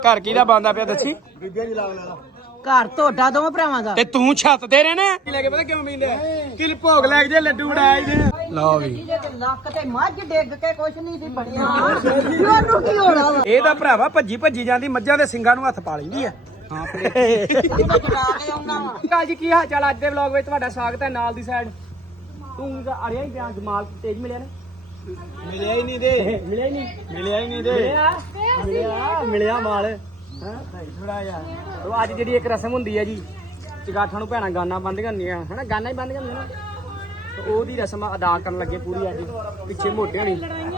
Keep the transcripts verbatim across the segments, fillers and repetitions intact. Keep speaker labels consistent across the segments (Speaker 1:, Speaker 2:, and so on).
Speaker 1: ਘਰ ਕਿਹਦਾ ਬੰਦਾ ਪਿਆ ਦੱਸੀ
Speaker 2: ਬੀਬੀਆਂ ਦੀ ਲਾਗ ਲਾ
Speaker 3: ਘਰ ਤੁਹਾਡਾ ਦੋਵਾਂ ਭਰਾਵਾਂ ਦਾ
Speaker 1: ਤੇ ਤੂੰ ਛੱਤ ਤੇ ਰਹਿਣਾ ਲੈ ਕੇ ਪਤਾ ਕਿਉਂ ਪੀਂਦੇ ਕਿਲ ਭੋਗ ਲੈ ਕੇ ਲੱਡੂ ਉਡਾਏ ਦੇ ਲਓ ਵੀ
Speaker 3: ਲੱਕ ਤੇ ਮੱਝ ਡਿੱਗ ਕੇ ਕੁਛ ਨਹੀਂ ਸੀ ਬਣਿਆ ਉਹਨੂੰ ਕੀ ਹੋਣਾ ਵਾ
Speaker 1: ਇਹ ਤਾਂ ਭਰਾਵਾ ਭੱਜੀ ਭੱਜੀ ਜਾਂਦੀ ਮੱਝਾਂ ਦੇ ਸਿੰਗਾਂ ਨੂੰ ਹੱਥ ਪਾ ਲੈਂਦੀ ਆ ਹਾਂ ਕਾਲ ਜੀ ਕੀ ਹਾਲ ਚਾਲ ਅੱਜ ਦੇ ਵਲੌਗ ਵਿੱਚ ਤੁਹਾਡਾ ਸਵਾਗਤ ਹੈ ਨਾਲ ਦੀ ਸਾਈਡ ਤੂੰ ਅੜਿਆ ਹੀ ਪਿਆ ਜਮਾਲ ਤੇਜ ਮਿਲਿਆ ਨਾ
Speaker 2: ਮਿਲਿਆ ਹੀ ਨਹੀਂ ਦੇ
Speaker 1: ਮਿਲਿਆ ਹੀ ਨਹੀਂ
Speaker 2: ਮਿਲਿਆ ਹੀ ਨਹੀਂ ਦੇ
Speaker 1: ਮਿਲਿਆ ਮਿਲਿਆ ਮਾਲ ਹਾਂ ਥੋੜਾ ਜਿਹਾ ਉਹ ਅੱਜ ਜਿਹੜੀ ਇੱਕ ਰਸਮ ਹੁੰਦੀ ਹੈ ਜੀ ਚਗਾਠਾਂ ਨੂੰ ਭੈਣਾਂ ਗਾਨਾ ਬੰਦ ਕਰਨੀਆਂ ਹਨਾ ਗਾਨਾ ਹੀ ਬੰਦ ਕਰਨੀਆਂ ਨਾ ਤੇ ਉਹਦੀ ਰਸਮ ਅਦਾ ਕਰਨ ਲੱਗੇ ਪੂਰੀ ਅੱਜ ਪਿੱਛੇ ਮੋਟੇ ਹੋਣੀ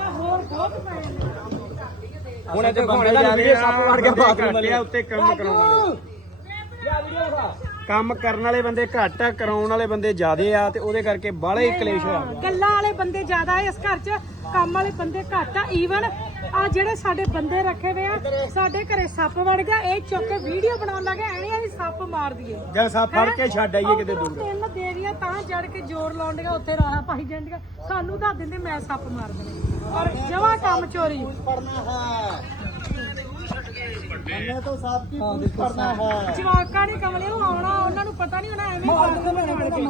Speaker 1: ਹੁਣ ਇੱਥੇ ਘੋੜੇ ਦਾ ਵੀਡੀਓ ਸੱਪ ਵੜ ਗਿਆ ਬਾਥਰੂਮ ਵਾਲੇ ਉੱਤੇ ਕੰਮ ਕਰਾਉਣ ਵਾਲੇ ਕੰਮ ਕਰਨ ਵਾਲੇ ਬੰਦੇ ਘੱਟ ਆ ਕਰਾਉਣ ਵਾਲੇ ਬੰਦੇ ਜ਼ਿਆਦੇ ਆ ਤੇ ਉਹਦੇ ਕਰਕੇ ਬਾਹਲੇ ਹੀ ਕਲੇਸ਼ ਹੋਇਆ
Speaker 4: ਗੱਲਾਂ ਵਾਲੇ ਬੰਦੇ ਜ਼ਿਆਦਾ ਇਸ ਘਰ 'ਚ ਕੰਮ ਵਾਲੇ ਬੰਦੇ ਘੱਟ ਆ ਈਵਨ ਆ ਜਿਹੜੇ ਸਾਡੇ ਬੰਦੇ ਰੱਖੇ ਹੋਏ ਆ ਸਾਡੇ ਘਰੇ ਸੱਪ ਵੜ ਗਿਆ ਇਹ ਚੁੱਕ ਕੇ ਵੀਡੀਓ ਬਣਾਉਣ ਲੱਗੇ ਐਵੇਂ ਅਸੀਂ ਸੱਪ ਮਾਰ ਦਈਏ
Speaker 1: ਜਾਂ ਸੱਪ ਫੜ ਕੇ ਛੱਡ ਆਈਏ ਕਿਤੇ ਦੂਰ
Speaker 4: ਤਿੰਨ ਦੇਵੀਆਂ ਤਾਂ ਜੜ ਕੇ ਜ਼ੋਰ ਲਾਉਂਦੀਆਂ ਉੱਥੇ ਰਾਣਾ ਪਾਈ ਜਾਂਦੀਆਂ ਸਾਨੂੰ ਦੱਸ ਦਿੰਦੇ ਮੈਂ ਸੱਪ ਮਾਰ ਦੇਣੇ ਪਰ ਜਵਾ ਕੰਮ ਚੋਰੀ
Speaker 2: ਪੜਨਾ ਹੈ ਮੰਨੇ ਤੋਂ ਸਾਥ ਕੀ ਪੁਲਿਸ ਪੜਨਾ ਹੈ
Speaker 4: ਜਵਾਕਾਂ ਨੇ ਕਮਲੇ ਨੂੰ ਆਉਣਾ ਉਹਨਾਂ ਨੂੰ ਪਤਾ ਨਹੀਂ ਹੋਣਾ ਐਵੇਂ ਮਾਰ ਦਿੰਦੇ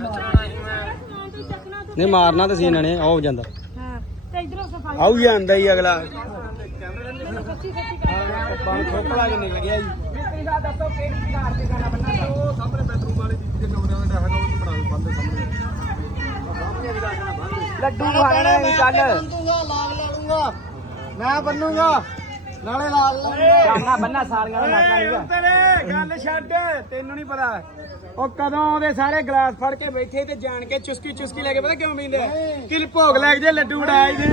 Speaker 1: ਨਹੀਂ ਮਾਰਨਾ ਤਾਂ ਸੀ ਇਹਨਾਂ ਨੇ ਆਉ ਜਾਂਦਾ
Speaker 4: ਹਾਂ ਤੇ ਇਧਰੋਂ ਸਫਾਈ
Speaker 1: ਆਉ ਜਾਂਦਾ ਹੀ ਅਗਲਾ
Speaker 4: ਸੱਚੀ ਸੱਚੀ ਕਰ
Speaker 1: ਪਾਣੀ ਖੋਪੜਾ ਕੇ ਨਹੀਂ ਲੱਗਿਆ ਜੀ ਮਿਸਤਰੀ ਸਾਹਿਬ ਦੱਸੋ ਕਿਹੜੀ ਕਾਰ ਤੇ ਜਾਣਾ ਬੰਨਾ
Speaker 2: ਉਹ ਸਾਹਮਣੇ ਬੈਡਰੂਮ ਵਾਲੇ ਬੀਬੀ ਦੇ ਕਮਰਿਆਂ ਦਾ ਹੈਗਾ ਉਹ ਬਣਾ ਬੰਦ ਸਾਹਮਣੇ ਸਾਹਮਣੇ ਵੀ ਲੱਗਣਾ ਬੰਦ
Speaker 1: ਲੱਡੂ ਖਾਣਾ ਨਹੀਂ ਚੱਲ
Speaker 2: ਬੰਦੂਗਾ ਲਾਗ ਲਾ ਲੂੰਗਾ ਮੈਂ ਬੰਨੂਗਾ ਨਾਲੇ ਲਾਗ ਲਾਉਂਗਾ
Speaker 1: ਜਾਨਾ ਬੰਨਾ ਸਾਲੀਆਂ ਦਾ ਨਾਕਾ ਨਹੀਂਗਾ ਤੇਰੇ ਗੱਲ ਛੱਡ ਤੈਨੂੰ ਨਹੀਂ ਪਤਾ ਉਹ ਕਦੋਂ ਉਹਦੇ ਸਾਰੇ ਗਲਾਸ ਫੜ ਕੇ ਬੈਠੇ ਤੇ ਜਾਣ ਕੇ ਚੁਸਕੀ ਚੁਸਕੀ ਲੈ ਕੇ ਪਤਾ ਕਿਉਂ ਪੀਂਦੇ ਕਿਲ ਭੋਗ ਲੈ ਕੇ ਜੇ ਲੱਡੂ ਉਡਾਏ ਦੇ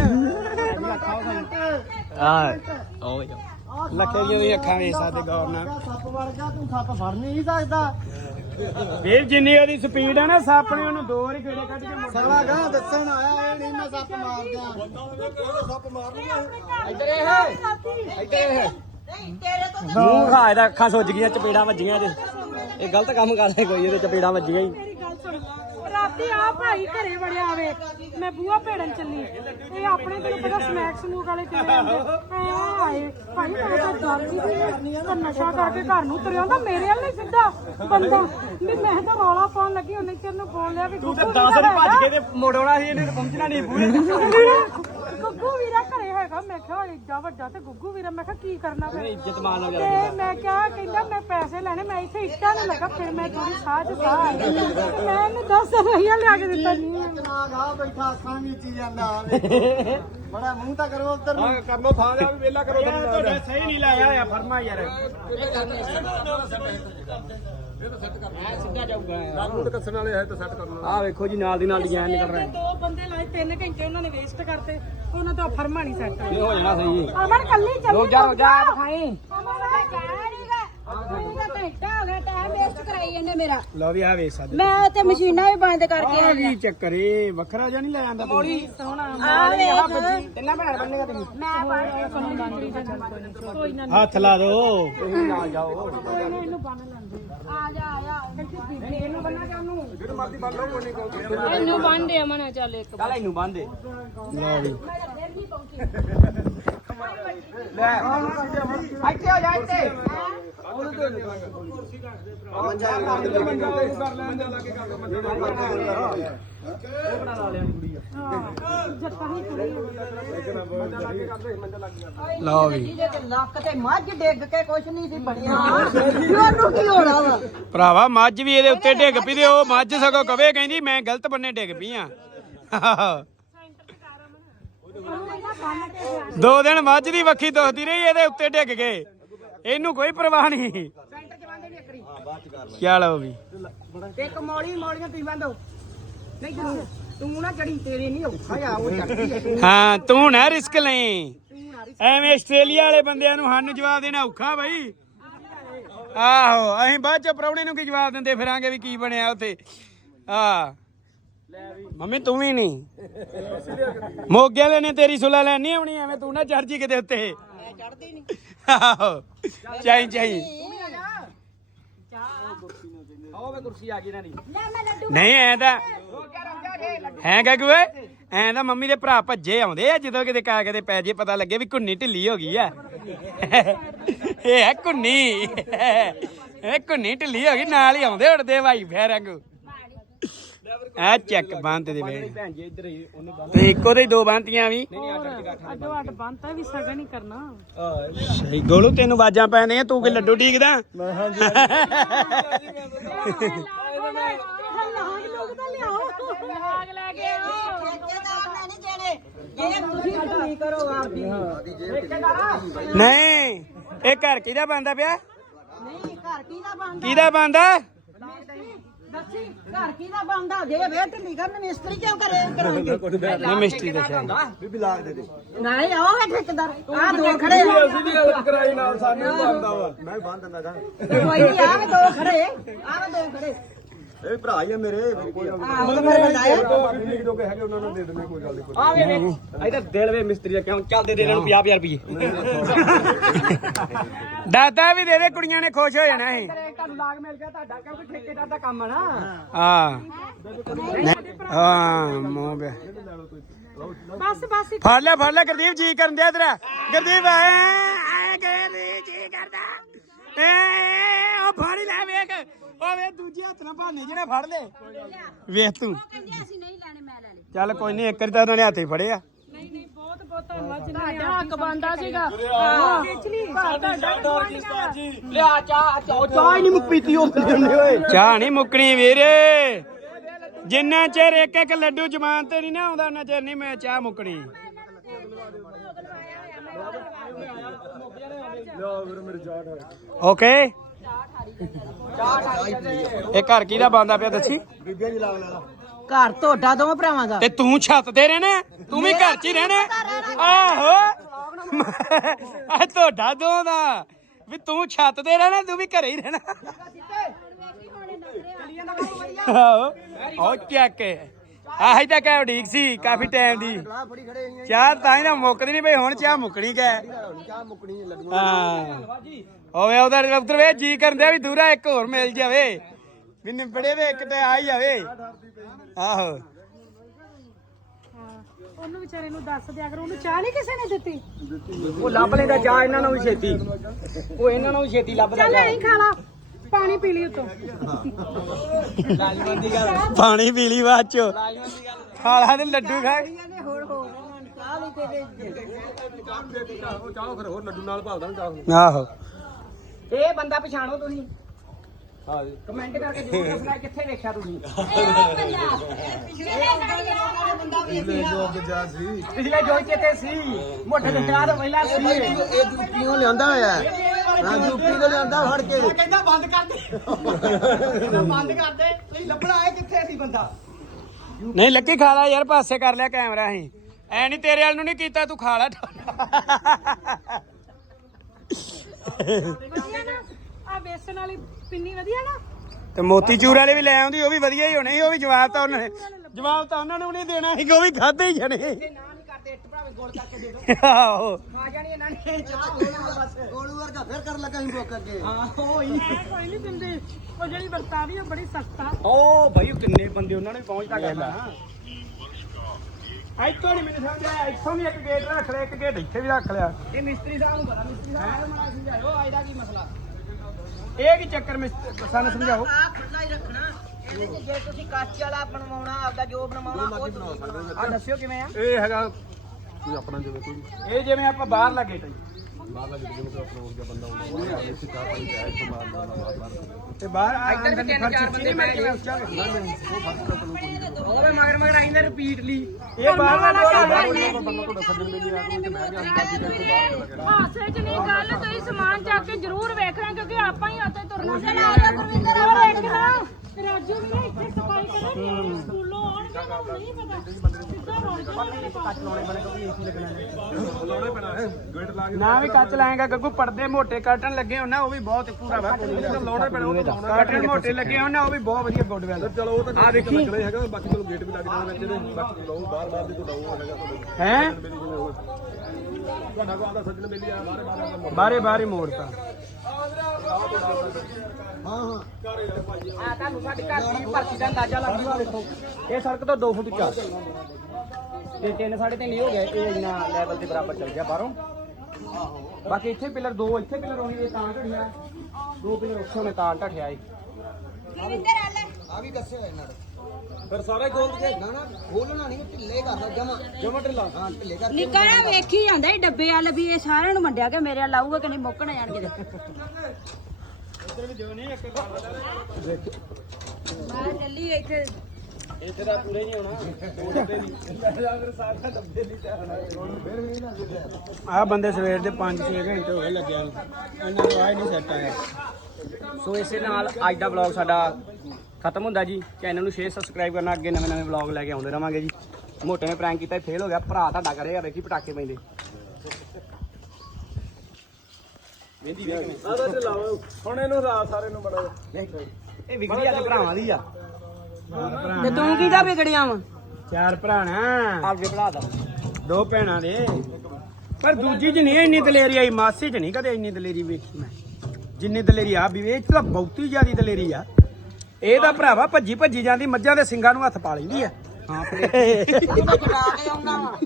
Speaker 1: ਹਾਂ ਓ ਲੱਖੇ ਜੀ ਅੱਖਾਂ ਵੇਖ ਸਕਦੇ ਗੌਰ ਨਾਲ
Speaker 2: ਸੱਪ ਵੜ ਗਿਆ ਤੂੰ ਸੱਪ ਫੜ ਨਹੀਂ ਸਕਦਾ
Speaker 1: ਵੀਰ ਜਿੰਨੀ ਉਹਦੀ ਸਪੀਡ ਆ ਨਾ ਸੱਪ ਨੇ ਉਹਨੂੰ ਦੋ ਵਾਰੀ ਗੇੜੇ ਕੱਢ ਕੇ ਮੁੜ
Speaker 2: ਸਗਲਾ ਗਾਂ ਦੱਸਣ ਆਇਆ ਇਹ ਨਹੀਂ ਮੈਂ ਸੱਪ ਮਾਰ ਦਿਆਂ ਸੱਪ ਮਾਰ ਲੂੰਗਾ
Speaker 1: ਇੱਧਰ ਇਹ ਇੱਧਰ ਇਹ
Speaker 3: ਨਹੀਂ ਤੇਰੇ ਤੋਂ
Speaker 1: ਮੂੰਹ ਖਾ ਇਹਦਾ ਅੱਖਾਂ ਸੁੱਜ ਗਈਆਂ ਚਪੇੜਾਂ ਵੱਜੀਆਂ ਇਹਦੇ ਇਹ ਗਲਤ ਕੰਮ ਕਰਦੇ ਕੋਈ ਇਹਦੇ ਚਪੇੜਾਂ ਵੱਜੀਆਂ ਹੀ
Speaker 4: ਮੇਰੀ ਗੱਲ ਸੁਣ ਰਾਤੀ ਆ ਭਾਈ ਘਰੇ ਵੜਿਆ ਆਵੇ ਮੈਂ ਬੂਹਾ ਭੇੜਨ ਚੱਲੀ ਇਹ ਆਪਣੇ ਤੈਨੂੰ ਪਤਾ ਸਮੈਕ ਸਮੂਕ ਵਾਲੇ ਕਿਵੇਂ ਆਉਂਦੇ ਆਏ ਭਾਈ ਮੈਂ ਤਾਂ ਡਰਦੀ ਵੀ ਤਾਂ ਨਸ਼ਾ ਕਰਕੇ ਘਰ ਨੂੰ ਤੁਰਿਆ ਹੁੰਦਾ ਮੇਰੇ ਵੱਲ ਨਹੀਂ ਸਿੱਧਾ ਬੰਦਾ ਵੀ ਮੈਂ ਤਾਂ ਰੌਲਾ ਪਾਉਣ ਲੱਗੀ ਉਹਨੇ ਚਿਰ ਨੂੰ ਬੋਲ ਲਿਆ ਵੀ
Speaker 1: ਤੂੰ ਤਾਂ ਦਸ ਵਾਰੀ ਭੱਜ ਕੇ ਤੇ ਮੋੜਾਉਣਾ ਸੀ ਇਹਨੇ ਪਹੁੰਚਣਾ ਨਹੀਂ ਪੂਰੇ
Speaker 4: ਗੁੱਗੂ ਵੀਰਾ ਘਰੇ ਹੈਗਾ ਮੈਂ ਕਿਹਾ ਏਡਾ ਵੱਡਾ ਤੇ ਗੁੱਗੂ ਵੀਰਾ ਮੈਂ ਕਿਹਾ ਕੀ ਕਰਨਾ ਫਿਰ
Speaker 1: ਇੱਜ਼ਤ ਮਾਨ ਹੋ
Speaker 4: ਤੇ ਮੈਂ ਕਿਹਾ ਕਹਿੰਦਾ ਮੈਂ ਪੈਸੇ ਲੈਣੇ ਮੈਂ ਇੱਥੇ ਇੱਟਾਂ ਨੇ ਲੱਗਾ ਫਿਰ ਮੈਂ ਥੋੜੀ ਸਾਹ ਚ ਸਾਹ ਆਈ ਮੈਂ ਇਹਨੂੰ ਦਸ ਰੁਪਈਆ ਲਿਆ ਕੇ ਦਿੱਤਾ ਨਹੀਂ
Speaker 2: ਨਾ ਗਾ ਬੈਠਾ ਅੱਖਾਂ ਵਿੱਚ ਹੀ ਜਾਂਦਾ ਬੜਾ ਮੂੰਹ ਤਾਂ ਕਰੋ ਉਧਰ ਨੂੰ
Speaker 1: ਹਾਂ ਕਰ ਲੋ ਥਾਂ ਜਾ ਵੀ ਵੇਲਾ ਕਰੋ ਤੁਹਾਡਾ ਸਹੀ ਨਹੀਂ ਲਾਇਆ ਆ ਫਰਮਾ ਯਾਰ ਸਿੱਧਾ ਜਾਊਗਾ
Speaker 2: ਰਾਤ ਨੂੰ ਕੱਸਣ ਵਾਲੇ ਹੈ ਤਾਂ ਸੈੱਟ ਕਰਨਾ
Speaker 1: ਆ ਵੇਖੋ ਜੀ ਨਾਲ ਦੀ ਨਾਲ ਡਿਜ਼ਾਈਨ ਨਿਕਲ ਰਹੇ
Speaker 4: ਦੋ ਬੰਦੇ ਲਾਏ ਤਿੰਨ ਘੰਟੇ ਉਹਨਾਂ ਨੇ ਵੇਸਟ ਕਰਤੇ ਉਹਨਾਂ ਤੋਂ ਫਰਮਾ ਨਹੀਂ ਸੈੱਟ
Speaker 1: ਇਹ ਹੋ ਜਾਣਾ ਸਹੀ
Speaker 4: ਅਮਨ ਕੱਲੀ ਚੱਲੀ
Speaker 1: ਰੁਕ ਜਾ ਰੁਕ ਜਾ ਦਿਖਾਈ
Speaker 4: ਅਮਨ ਮੈਂ ਕਹਿ ਨਹੀਂ ਗਾ ਘੰਟਾ ਹੋ ਗਿਆ ਟਾਈਮ ਵੇਸਟ ਕਰਾਈ ਜਾਂਦੇ ਮੇਰਾ
Speaker 1: ਲਓ ਵੀ ਆ ਵੇਖ ਸਕਦੇ
Speaker 3: ਮੈਂ ਤੇ ਮਸ਼ੀਨਾਂ ਵੀ ਬੰਦ ਕਰਕੇ
Speaker 1: ਆ ਕੀ ਚੱਕਰ ਏ ਵੱਖਰਾ ਜਿਹਾ ਨਹੀਂ ਲੈ ਆਂਦਾ ਤੂੰ
Speaker 4: ਸੋਹਣਾ
Speaker 3: ਆ ਵੇਖ
Speaker 1: ਤਿੰਨਾਂ ਭੈਣ ਬੰਨੇਗਾ ਤੂੰ
Speaker 3: ਮੈਂ ਪੜ
Speaker 4: ਕੋਈ ਨਾ
Speaker 1: ਹੱਥ ਲਾ ਦੋ ਤੁਸੀਂ ਨਾ ਜਾਓ
Speaker 4: ਇਹਨੂੰ ਬੰਨ ਲੈਂਦੇ ਆ ਜਾ ਆ ਜਾ
Speaker 1: ਇਹਨੂੰ ਬੰਨਾ ਕਿ ਉਹਨੂੰ
Speaker 2: ਜਿਹਨੂੰ ਮਰਜ਼ੀ ਬੰਨ ਲਓ ਕੋਈ ਨਹੀਂ ਕਹੋ
Speaker 4: ਇਹਨੂੰ ਬੰਨ ਦੇ ਅਮਨ ਚੱਲ ਇੱਕ
Speaker 1: ਚੱਲ ਇਹਨੂੰ ਬੰਨ ਦੇ ਲਓ ਵੀ ਲੈ ਇੱਥੇ ਹੋ ਜਾ ਇੱਥੇ
Speaker 4: ਜੱਟਾਂ ਹੀ
Speaker 1: ਲਓ ਵੀ
Speaker 3: ਲੱਕ ਤੇ ਮੱਝ ਡਿੱਗ ਕੇ ਕੁਛ ਨਹੀਂ ਸੀ ਬਣਿਆ ਉਹਨੂੰ ਕੀ ਹੋਣਾ ਵਾ
Speaker 1: ਭਰਾਵਾ ਮੱਝ ਵੀ ਇਹਦੇ ਉੱਤੇ ਡਿੱਗ ਪਈ ਤੇ ਉਹ ਮੱਝ ਸਗੋਂ ਕਵੇ ਕਹਿੰਦੀ ਮੈਂ ਗਲਤ ਬੰਨੇ ਡਿੱਗ ਪਈ ਆ ਦੋ ਦਿਨ ਮੱਝ ਦੀ ਵੱਖੀ ਦੁਖਦੀ ਰਹੀ ਇਹਦੇ ਉੱਤੇ ਡਿੱਗ ਗਏ ਇਹਨੂੰ ਕੋਈ ਪਰਵਾਹ ਨਹੀਂ ਚੱਲ ਵੀ
Speaker 3: ਇੱਕ ਮੌਲੀ ਮੌਲੀਆਂ ਤੁਸੀਂ ਬੰਦੋ ਨਹੀਂ ਤੂੰ ਤੂੰ ਨਾ ਜੜੀ ਤੇਰੇ ਨਹੀਂ ਔਖਾ ਆ ਉਹ ਚੜਦੀ
Speaker 1: ਹਾਂ ਤੂੰ ਨਾ ਰਿਸਕ ਲਈ ਐਵੇਂ ਆਸਟ੍ਰੇਲੀਆ ਵਾਲੇ ਬੰਦਿਆਂ ਨੂੰ ਸਾਨੂੰ ਜਵਾਬ ਦੇਣਾ ਔਖਾ ਬਈ ਆਹੋ ਅਸੀਂ ਬਾਅਦ ਚ ਪ੍ਰਾਹੁਣੇ ਨੂੰ ਕੀ ਜਵਾਬ ਦਿੰਦੇ ਫਿਰਾਂਗੇ ਵੀ ਕੀ ਬਣਿਆ ਉੱਥੇ ਆ ਮੰਮੀ ਤੂੰ ਵੀ ਨਹੀਂ ਮੋਗੇ ਵਾਲੇ ਨੇ ਤੇਰੀ ਸੁਲਾ ਲੈਣੀ ਆਉਣੀ ਐਵੇਂ ਤੂੰ ਨਾ ਚੜ ਜੀ ਕਿਤੇ ਉੱਤੇ
Speaker 3: ਚੜਦੀ ਨਹੀਂ
Speaker 1: ਆਹੋ ਚਾਈ ਚਾਈ ਆਹ ਵੇ ਕੁਰਸੀ ਆ ਗਈ ਨਾ ਨਹੀਂ ਨਹੀਂ ਐ ਤਾਂ ਹੈ ਕਿ ਕੋਈ ਐਂ ਤਾਂ ਮੰਮੀ ਦੇ ਭਰਾ ਭੱਜੇ ਆਉਂਦੇ ਆ ਜਦੋਂ ਕਿਤੇ ਕਾ ਕਿਤੇ ਪੈ ਜੇ ਪਤਾ ਲੱਗੇ ਵੀ ਘੁੰਨੀ ਢਿੱਲੀ ਹੋ ਗਈ ਆ ਇਹ ਹੈ ਘੁੰਨੀ ਇਹ ਘੁੰਨੀ ਢਿੱਲੀ ਹੋ ਗਈ ਨਾਲ ਹੀ ਆਉਂਦੇ ਉੜਦੇ ਭਾਈ ਫੇਰ ਵਾਂਗੂ ਆ ਚੱਕ ਬੰਦ ਦੇ ਵੇ ਤੇ ਇੱਕੋ ਦੇ ਦੋ ਬੰਤੀਆਂ ਵੀ
Speaker 4: ਅੱਡੋ ਅੱਡ ਬੰਨਤਾ ਵੀ ਸਗਨ ਹੀ ਕਰਨਾ
Speaker 1: ਸਹੀ ਗੋਲੂ ਤੈਨੂੰ ਆਵਾਜ਼ਾਂ ਪੈਂਦੀਆਂ ਤੂੰ ਕਿ ਲੱਡੂ ਢੀਕਦਾ
Speaker 4: ਲਾਗ ਲੋਕ ਤਾਂ ਲਿਆਓ ਲਾਗ ਲੈ ਕੇ ਆਓ
Speaker 1: ਨਹੀਂ ਇਹ ਘਰ ਕਿਹਦਾ ਬੰਦਾ ਪਿਆ
Speaker 3: ਨਹੀਂ ਘਰ ਕੀ ਦਾ ਬਣਦਾ
Speaker 1: ਕਿਹਦਾ ਬੰਦਾ
Speaker 3: ਦੱਸੀ ਘਰ ਕੀ ਦਾ ਬਣਦਾ ਜੇ ਵੇ ਢਿੱਲੀ ਕਰਨ ਮਿਸਤਰੀ ਕਿਉਂ ਕਰੇ ਕਰਾਂਗੇ
Speaker 1: ਨਾ ਮਿਸਤਰੀ ਦਾ ਸ਼ਾਇਦ
Speaker 2: ਬੀਬੀ ਲਾਗ ਦੇ ਦੇ
Speaker 3: ਨਹੀਂ ਆਓਗੇ ਠੇਕੇਦਾਰ ਆ ਦੋ ਖੜੇ ਆ
Speaker 2: ਅਸੀਂ ਵੀ ਗੱਲ ਕਰਾਈ ਨਾਲ ਸਾਨੂੰ ਬੰਦਾ ਵਾ ਮੈਂ ਬੰਦ ਦਿੰਦਾ ਦਾ
Speaker 3: ਕੋਈ ਨਹੀਂ ਆ ਵੀ ਦੋ ਖੜੇ ਆ ਦੋ ਖੜੇ
Speaker 2: ਇਹ ਵੀ ਭਰਾ ਹੀ ਆ ਮੇਰੇ ਕੋਈ ਗੱਲ
Speaker 3: ਆਹ ਉਹ ਮੇਰੇ ਬੁਲਾਇਆ
Speaker 2: ਨਹੀਂ ਲਿਖ ਦੋਗੇ ਹੈਗੇ ਉਹਨਾਂ ਨੂੰ ਦੇ ਦਿੰਦੇ ਕੋਈ ਗੱਲ ਨਹੀਂ
Speaker 1: ਆ ਵੇ ਵੇ ਇਹਦਾ ਦਿਲ ਵੇ ਮਿਸਤਰੀ ਦਾ ਕਿਉਂ ਚੱਲਦੇ ਦੇ ਇਹਨਾਂ ਨੂੰ ਪੰਜਾਹ ਪੰਜਾਹ ਰੁਪਏ ਦਾਦਾ ਵੀ ਦੇ ਦੇ ਕੁੜੀਆਂ ਨੇ ਖੁਸ਼ ਹੋ ਜਾਣਾ ਇਹ
Speaker 3: ਤੁਹਾਨੂੰ ਲਾਗ ਮਿਲ ਗਿਆ ਤੁਹਾਡਾ ਕਿਉਂਕਿ ਠੇਕੇਦਾਰ ਦਾ ਕੰਮ ਆ ਨਾ
Speaker 1: ਹਾਂ ਹਾਂ ਮੋਹ ਬੇ
Speaker 4: ਬਸ ਬਸ
Speaker 1: ਫੜ ਲੈ ਫੜ ਲੈ ਗੁਰਦੀਪ ਜੀ ਕਰਨ ਦਿਆ ਤੇਰਾ ਗੁਰਦੀਪ ਆਏ ਆਏ ਗਏ ਜੀ ਕਰਦਾ ਏ ਉਹ ਫੜ ਲੈ ਵੇਖ ਉਹ ਵੇ ਦੂਜੇ ਹੱਥ ਨਾਲ ਭਾਨੇ ਜਿਹੜਾ ਫੜ ਲੈ ਵੇਖ ਤੂੰ ਚੱਲ ਕੋਈ ਨਹੀਂ ਇੱਕ ਵਾਰੀ ਤਾਂ ਉਹਨਾਂ ਨੇ ਹੱਥੇ ਫੜਿਆ
Speaker 4: ਨਹੀਂ ਨਹੀਂ ਬਹੁਤ ਬਹੁਤ ਧੰਨਵਾਦ ਜਿਨ੍ਹਾਂ ਨੇ ਹੱਕ ਬੰਦਾ ਸੀਗਾ ਹਾਂ ਪਿਛਲੀ
Speaker 3: ਲਿਆ ਚਾਹ ਚਾਹ ਹੀ ਨਹੀਂ ਮੁੱਕ ਪੀਤੀ ਹੁੰਦੀ ਓਏ
Speaker 1: ਚਾਹ ਨਹੀਂ ਮੁੱਕਣੀ ਵੀਰੇ ਜਿੰਨਾ ਚਿਰ ਇੱਕ ਇੱਕ ਲੱਡੂ ਜ਼ਮਾਨ ਤੇ ਨਹੀਂ ਨਾ ਆਉਂਦਾ ਉਹਨਾਂ ਚਿਰ ਨਹੀਂ ਮੈਂ ਚਾਹ ਮੁੱਕਣੀ ਓਕੇ ਇਹ ਘਰ ਕਿਹਦਾ ਬੰਦਾ ਪਿਆ ਦੱਸੀ
Speaker 2: ਬੀਬੀਆਂ ਜੀ ਲਾਗ ਲਾ
Speaker 3: ਘਰ ਤੁਹਾਡਾ ਦੋਵਾਂ ਭਰਾਵਾਂ ਦਾ
Speaker 1: ਤੇ ਤੂੰ ਛੱਤ ਤੇ ਰਹਿਣਾ ਤੂੰ ਵੀ ਘਰ 'ਚ ਹੀ ਰਹਿਣਾ ਆਹੋ ਆ ਤੁਹਾਡਾ ਦੋ ਦਾ ਵੀ ਤੂੰ ਛੱਤ ਤੇ ਰਹਿਣਾ ਤੂੰ ਵੀ ਘਰੇ ਹੀ ਰਹਿਣਾ ਆਹੋ ਉਹ ਚੱਕ ਆਹੀ ਤਾਂ ਕਹਿ ਉਡੀਕ ਸੀ ਕਾਫੀ ਟਾਈਮ ਦੀ ਚਾਹ ਤਾਂ ਹੀ ਨਾ ਮੁੱਕਦੀ ਨਹੀਂ ਬਈ ਹੁਣ ਚਾਹ ਮੁੱਕਣੀ ਕੈ
Speaker 2: ਚਾਹ ਮੁੱਕਣੀ ਲੱਡੂ
Speaker 1: ਹਾਂ ਹੋਵੇ ਉਹਦਾ ਉਧਰ ਵੇ ਜੀ ਕਰਦੇ ਵੀ ਦੂਰਾ ਇੱਕ ਹੋਰ ਮਿਲ ਜਾਵੇ ਵੀ ਨਿਬੜੇ ਦੇ ਇੱਕ ਤੇ ਆ ਹੀ ਜਾਵੇ ਆਹੋ
Speaker 4: ਉਹਨੂੰ ਵਿਚਾਰੇ ਨੂੰ ਦੱਸ ਦਿਆ ਕਰ ਉਹਨੂੰ ਚਾਹ ਨਹੀਂ ਕਿਸੇ ਨੇ ਦਿੱਤੀ
Speaker 3: ਉਹ ਲੱਭ ਲੈਂਦਾ ਚਾਹ ਇਹਨਾਂ ਨੂੰ ਵੀ ਛੇਤੀ ਉਹ ਇਹਨਾਂ ਨੂੰ ਵੀ ਛੇਤੀ ਲੱਭਦਾ
Speaker 4: ਚੱਲ ਐਂ ਖਾ ਲਾ ਪਾਣੀ ਪੀ ਲਈ ਉਤੋਂ
Speaker 1: ਪਾਣੀ ਪੀ ਲਈ ਬਾਅਦ ਚ ਖਾਲਾ ਤੇ ਲੱਡੂ ਖਾ
Speaker 3: ਹੋਰ ਹੋਰ ਚਾਹ ਲਈ ਤੇ
Speaker 2: ਉਹ ਚਾਹ ਫਿਰ ਹੋਰ ਲੱਡੂ ਨਾਲ ਭਾਲਦਾ ਚਾਹ
Speaker 1: ਆਹੋ
Speaker 3: ਇਹ ਬੰਦਾ ਪਛਾਣੋ ਤੁਸੀਂ
Speaker 2: ਹਾਂ ਜੀ
Speaker 3: ਕਮੈਂਟ ਕਰਕੇ ਜ਼ਰੂਰ ਦੱਸਣਾ ਕਿੱਥੇ ਵੇਖਿਆ ਤੁਸੀਂ
Speaker 2: ਪਿਛਲੇ ਜੋ ਗਿਆ ਸੀ
Speaker 3: ਪਿਛਲੇ ਜੋ ਚੇਤੇ ਸੀ ਮੋਟੇ ਤੋਂ ਚਾਹ ਤੋਂ ਪਹਿਲਾਂ ਸੀ
Speaker 2: ਇਹ ਯੂਪੀੋਂ ਲਿਆਂਦਾ ਹੋਇਆ ਹਾਂ ਯੂਪੀ ਤੋਂ ਲਿਆਂਦਾ ਫੜ ਕੇ
Speaker 3: ਕਹਿੰਦਾ ਬੰਦ ਕਰ ਦੇ ਕਹਿੰਦਾ ਬੰਦ ਕਰ ਦੇ ਤੁਸੀਂ ਲੱਭਣਾ ਹੈ ਕਿੱਥੇ ਸੀ ਬੰਦਾ
Speaker 1: ਨਹੀਂ ਲੱਕੀ ਖਾ ਲਾ ਯਾਰ ਪਾਸੇ ਕਰ ਲਿਆ ਕੈਮਰਾ ਅਸੀਂ ਐ ਨਹੀਂ ਤੇਰੇ ਵਾਲ ਨੂੰ ਨਹੀਂ ਕੀਤਾ ਤੂੰ ਖਾ ਲਾ
Speaker 4: ਵਧੀਆ ਨਾ ਆ ਬੇਸਣ ਵਾਲੀ ਪਿੰਨੀ ਵਧੀਆ ਨਾ
Speaker 1: ਤੇ ਮੋਤੀ ਚੂਰ ਵਾਲੇ ਵੀ ਲੈ ਆਉਂਦੀ ਉਹ ਵੀ ਵਧੀਆ ਹੀ ਹੋਣੇ ਸੀ ਉਹ ਵੀ ਜਵਾਬ ਤਾਂ ਉਹਨਾਂ ਨੇ ਜਵਾਬ ਤਾਂ ਉਹਨਾਂ ਨੂੰ ਨਹੀਂ ਦੇਣਾ ਸੀ ਉਹ ਵੀ ਖਾਦੇ ਹੀ ਜਾਣੇ
Speaker 3: ਨਾ ਨਹੀਂ ਕਰਦੇ ਇੱਟ ਭਰਾਵੇ ਗੋਲ ਕਰਕੇ ਦੇ ਦੋ
Speaker 1: ਆਹੋ
Speaker 3: ਖਾ ਜਾਣੀ ਇਹਨਾਂ ਨੇ ਚਾਹ ਗੋਲ ਬਸ
Speaker 2: ਗੋਲੂ ਵਰਗਾ ਫਿਰ ਕਰ ਲੱਗਾ ਸੀ ਬੁੱਕ ਅੱਗੇ
Speaker 3: ਹਾਂ ਉਹ ਹੀ
Speaker 4: ਮੈਂ ਕੋਈ ਨਹੀਂ ਦਿੰਦੀ ਉਹ ਜਿਹੜੀ ਵਰਤਾਰੀ ਉਹ ਬੜੀ ਸਸਤਾ
Speaker 3: ਉਹ ਭਾਈ ਕਿੰਨੇ ਬੰਦੇ ਉਹਨਾਂ ਨੂੰ ਪਹੁੰਚਦਾ ਕਰਦਾ
Speaker 1: ਇੱਥੋਂ ਨਹੀਂ ਮੈਨੂੰ ਸਮਝ ਆਇਆ ਇੱਥੋਂ ਵੀ ਇੱਕ ਗੇਟ ਰੱਖ ਲਿਆ ਇੱਕ ਗੇਟ ਇੱਥੇ ਵੀ ਰੱਖ ਲਿਆ
Speaker 3: ਇਹ ਮਿਸਤਰੀ ਸਾਹਿਬ ਨੂੰ ਪਤਾ ਮਿਸਤਰੀ ਸਾਹਿਬ ਨੂੰ ਸਮਝਾਇਓ ਆਇਦਾ ਕੀ ਮਸਲਾ
Speaker 1: ਇਹ ਕੀ ਚੱਕਰ ਮਿਸ- ਸਾਨੂੰ ਸਮਝਾਓ
Speaker 3: ਆ ਖੁੱਲਾ ਹੀ ਰੱਖਣਾ ਇਹਦੇ ਚ ਜੇ ਤੁਸੀਂ ਕੱਚ ਵਾਲਾ ਬਣਵਾਉਣਾ ਆਪਦਾ ਜੋ ਬਣਵਾਉਣਾ ਉਹ ਤੁਸੀਂ ਆ ਦੱਸਿਓ ਕਿਵੇਂ ਆ
Speaker 2: ਇਹ ਹੈਗਾ ਕੋਈ ਆਪਣਾ ਜਿਵੇਂ ਕੋਈ
Speaker 1: ਇਹ ਜਿਵੇਂ ਆਪਾਂ ਬਾਹਰ ਲੱਗੇ ਤੇ
Speaker 2: ਬਾਹਰ ਲੱਗ ਜਿਵੇਂ ਕੋਈ ਆਪਣਾ ਹੋਰ ਜਿਹਾ ਬੰਦਾ ਹੁੰਦਾ ਉਹਨੇ ਆਲੇ ਸੀ ਚਾਹ ਪਾਣੀ ਚਾਹ ਇੱਥੋਂ ਮਾਰ ਲੈਣਾ ਬਾਹਰ
Speaker 1: ਤੇ ਬਾਹਰ
Speaker 3: ਇੱਧਰ ਵੀ ਤਿੰਨ ਚਾਰ ਬੰਦੇ ਬੈਠ ਗਏ ਉਹਦੇ ਮਗਰ ਮਗਰ ਆਈਂਦਾ ਰਿਪੀਟ ਲਈ
Speaker 1: ਇਹ ਬਾਹਰ ਵਾਲਾ
Speaker 2: ਬੰਦਾ ਤੁਹਾਡਾ ਸੱਜਣ ਦੇ ਲਈ ਆ ਕੋਈ ਤੇ ਮੈਂ ਗਿਆ ਬਾਕੀ ਕਰਕੇ ਬਾਹਰ ਚਲਾ ਗਿਆ
Speaker 4: ਹਾਸੇ 'ਚ ਨਹੀਂ ਗੱਲ ਤੁਸੀਂ ਸਮਾਨ ਚੱਕ ਕੇ ਜ਼ਰੂਰ ਵੇਖਣਾ ਕਿਉਂਕਿ ਆਪਾਂ ਹੀ ਉੱਥੇ ਤੁਰਨਾ ਚਲਾ ਇੱਕ ਨਾ ਰਾਜੂ ਵੀ ਨਾ ਇੱਥੇ ਸਫਾਈ ਕਰੇ ਨਿਆਣੇ ਸਕੂਲੋਂ ਆਉਣਗੇ ਨਾ ਨਹੀਂ ਪਤਾ ਸਿੱਧਾ ਰੋਣ ਜਾਣਗੇ ਪਾਸ
Speaker 2: ਲਾਉਣੇ ਪੈਣਾ ਹੈ ਗੇਟ ਲਾ ਕੇ
Speaker 1: ਨਾ ਵੀ ਕੱਚ ਲਾਏਗਾ ਗੱਗੂ ਪਰਦੇ ਮੋਟੇ ਕਾਟਨ ਲੱਗੇ ਹੋਣਾ ਉਹ ਵੀ ਬਹੁਤ ਪੂਰਾ ਵਾ
Speaker 2: ਲਾਉਣੇ ਪੈਣਾ ਉਹ ਤਾਂ
Speaker 1: ਕਾਟਨ ਮੋਟੇ ਲੱਗੇ ਹੋਣਾ ਉਹ ਵੀ ਬਹੁਤ ਵਧੀਆ ਗੁੱਡ ਵੈਲ
Speaker 2: ਚਲੋ ਉਹ ਤਾਂ ਆ ਦੇਖੀ ਲੱਗਣਾ ਹੀ ਹੈਗਾ ਬਾਕੀ ਚਲੋ ਗੇਟ ਵੀ ਲੱਗ ਜਾਣਾ ਵਿੱਚ ਇਹਦੇ ਬਾਕੀ ਲਾਓ ਬਾਹਰ ਬਾਹਰ ਦੀ ਤੁਹਾਡਾ ਉਹ ਹੈਗਾ ਤੁਹਾਡਾ
Speaker 1: ਹੈ
Speaker 2: ਮੇਰੀ ਜਿਵੇਂ ਉਹ ਤੁਹਾਡਾ ਕੋਲ ਆਦਾ ਸੱਜਣ ਮੇਲੀ ਆ ਬਾਹਰ ਬਾਹਰ
Speaker 1: ਬਾਰੇ ਬਾਰੇ ਮੋੜਤਾ
Speaker 2: ਹਾਂ ਹਾਂ
Speaker 3: ਆ ਤੁਹਾਨੂੰ ਸਾਡੇ ਘਰ ਦੀ ਭਰਤੀ ਦਾ ਅੰਦਾਜ਼ਾ ਲੱਗ ਜੂਗਾ ਵੇਖੋ ਇਹ ਸੜਕ ਤੋਂ ਦੋ ਫੁੱਟ ਉੱਚਾ ਤੇ ਤਿੰਨ ਸਾਢੇ ਤਿੰਨ ਹੀ ਹੋ ਗਿਆ ਇਹ ਇੰਨਾ ਲੈਵਲ ਦੇ ਬਰਾਬਰ ਚੱਲ ਗਿਆ ਬਾਹਰੋਂ ਬਾਕੀ ਇੱਥੇ ਪਿਲਰ ਦੋ ਇੱਥੇ ਪਿਲਰ ਹੋਣੀ ਇਹ ਤਾਂ ਢੜੀਆਂ ਦੋ ਪਿਲਰ ਉੱਥੇ ਨੇ ਤਾਂ ਢੱਠਿਆ ਏ
Speaker 2: ਆ ਵੀ ਦੱਸਿਆ ਇਹਨਾਂ ਦਾ ਫਿਰ ਸਾਰੇ ਖੋਲ ਕੇ ਨਾ ਨਾ ਖੋਲਣਾ ਨਹੀਂ ਢਿੱਲੇ ਕਰਦਾ ਜਮਾ ਜਮਾ ਢਿੱਲਾ ਹਾਂ ਢਿੱਲੇ ਕਰ
Speaker 5: ਨਿੱਕਾ ਜਿਹਾ ਵੇਖੀ ਜਾਂਦਾ ਇਹ ਡੱਬੇ ਵਾਲ ਵੀ ਇਹ ਸਾਰਿਆਂ ਨੂੰ ਮੰਡਿਆ ਕਿ ਮੇਰੇ ਵੱਲ ਆਊਗਾ ਕਿ ਨਹੀਂ ਮੁੱਕਣਾ ਜਾਣਗੇ ਮੈਂ ਚੱਲੀ ਇੱਥੇ
Speaker 3: ਇੱਥੇ ਦਾ ਪੂਰੇ ਨਹੀਂ ਹੋਣਾ
Speaker 1: ਆ ਬੰਦੇ ਸਵੇਰ ਦੇ ਪੰਜ ਛੇ ਘੰਟੇ ਹੋ ਗਏ ਲੱਗਿਆ ਨੂੰ ਇਹਨਾਂ ਨੂੰ ਆਜ ਨਹੀਂ ਸੈੱਟ ਆਇਆ
Speaker 3: ਸੋ ਇਸੇ ਨਾਲ ਅੱਜ ਦਾ ਵਲੌਗ ਸਾਡਾ ਖਤਮ ਹੁੰਦਾ ਜੀ ਚੈਨਲ ਨੂੰ ਸ਼ੇਅਰ ਸਬਸਕ੍ਰਾਈਬ ਕਰਨਾ ਅੱਗੇ ਨਵੇਂ ਨਵੇਂ ਵਲੌਗ ਲੈ ਕੇ ਆਉਂਦੇ ਰਵਾਂਗੇ ਜੀ ਮੋਟੇ ਨੇ ਪ੍ਰੈਂਕ ਕੀਤਾ ਫੇਲ ਹੋ ਗਿਆ ਭਰਾ ਤੁਹਾਡਾ ਕਰੇਗਾ ਵੇਖੀ ਪਟਾਕੇ ਪੈਂਦੇ
Speaker 2: ਹੁਣ ਇਹਨੂੰ ਰਾਤ ਸਾਰੇ ਨੂੰ ਬੜਾ
Speaker 3: ਇਹ ਵਿਗੜੀ ਅੱਜ ਭਰਾਵਾਂ ਦੀ ਆ
Speaker 5: ਤੇ ਤੂੰ ਕਿਹਦਾ ਵਿਗੜਿਆ ਵਾ
Speaker 1: ਚਾਰ ਭਰਾ ਨਾ
Speaker 3: ਆਪਦੇ ਭਰਾ ਦਾ
Speaker 1: ਦੋ ਭੈਣਾਂ ਦੇ ਪਰ ਦੂਜੀ ਚ ਨਹੀਂ ਇੰਨੀ ਦਲੇਰੀ ਆਈ ਮਾਸੀ ਚ ਨਹੀਂ ਕਦੇ ਇੰਨੀ ਦਲੇਰੀ ਵੇਖੀ ਮੈਂ ਜਿੰਨੀ ਦਲੇਰੀ ਆ ਵੀ ਵੇਚ ਤਾਂ ਬਹੁਤੀ ਜ਼ਿਆਦੀ ਦਲੇਰੀ ਆ ਇਹ ਤਾਂ ਭਰਾਵਾ ਭੱਜੀ ਭੱਜੀ ਜਾਂਦੀ ਮੱਝਾਂ ਦੇ ਸਿੰਗਾਂ ਨੂੰ ਹੱਥ ਪਾ ਲੈਂਦੀ ਆ
Speaker 3: ਹਾਂ
Speaker 5: ਮੈਂ ਚੜਾ ਕੇ ਆਉਣਾ ਵਾ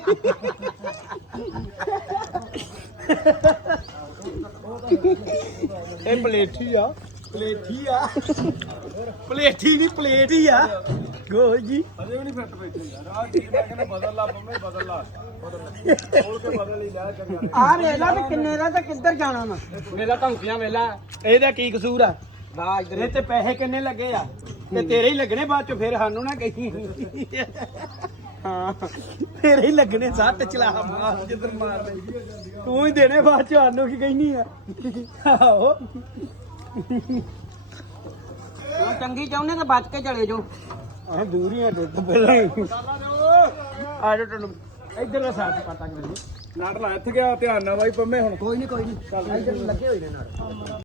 Speaker 1: ਇਹ ਪਲੇਠੀ ਆ ਪਲੇਠੀ ਆ ਪਲੇਠੀ ਨਹੀਂ ਪਲੇਟ ਹੀ ਆ ਗੋ ਜੀ
Speaker 2: ਅਜੇ ਵੀ ਨਹੀਂ ਫਿੱਟ ਬੈਠੇ ਯਾਰ ਆ ਕੀ ਮੈਂ ਕਹਿੰਦਾ ਬਦਲ ਲਾ ਬੰਮੇ ਬਦਲ ਲਾ ਬਦਲ ਖੋਲ ਕੇ ਬਦਲ ਹੀ ਲੈ ਚੱਲ
Speaker 3: ਆ ਰੇਲਾ ਤੇ ਕਿੰਨੇ ਦਾ ਤੇ ਕਿੱਧਰ ਜਾਣਾ ਵਾ ਮੇਲਾ ਧਮਕੀਆਂ ਵੇਲਾ
Speaker 1: ਇਹਦਾ ਕੀ ਕਸੂਰ ਆ
Speaker 3: ਵਾਹ ਇਧਰ
Speaker 1: ਇਹ ਤੇ ਪੈਸੇ ਕਿੰਨੇ ਲੱਗੇ ਆ ਤੇ ਤੇਰੇ ਹੀ ਲੱਗਣੇ ਬਾਅਦ ਚ ਫਿਰ ਸਾਨੂੰ ਨਾ ਕਹੀ ਹਾਂ ਤੇਰੇ ਹੀ ਲੱਗਣੇ ਸੱਟ ਚਲਾ ਮਾਰ ਜਿੱਧਰ ਮਾਰਦੇ ਤੂੰ ਹੀ ਦੇਣੇ ਬਾਅਦ ਚ ਸਾਨੂੰ ਕੀ ਕਹਿਨੀ ਆ ਆਹੋ
Speaker 3: ਉਹ ਚੰਗੀ ਚਾਹੁੰਦੇ ਤਾਂ ਬਚ ਕੇ ਚਲੇ ਜਾਓ
Speaker 1: ਆਹ ਦੂਰੀਆਂ ਤੇ ਪਹਿਲਾਂ ਹੀ ਆ ਜਾ ਤੈਨੂੰ ਇੱਧਰ ਦਾ ਸਾਥ ਪਤਾ ਕਰੀ
Speaker 2: ਨਾਟ ਲਾ ਇੱਥੇ ਗਿਆ ਧਿਆਨ ਨਾਲ ਬਾਈ ਪੰਮੇ ਹੁਣ
Speaker 3: ਕੋਈ ਨਹੀਂ ਕੋਈ ਨਹੀਂ ਇੱਧਰ ਲੱਗੇ ਹੋਏ ਨੇ ਨਾਲ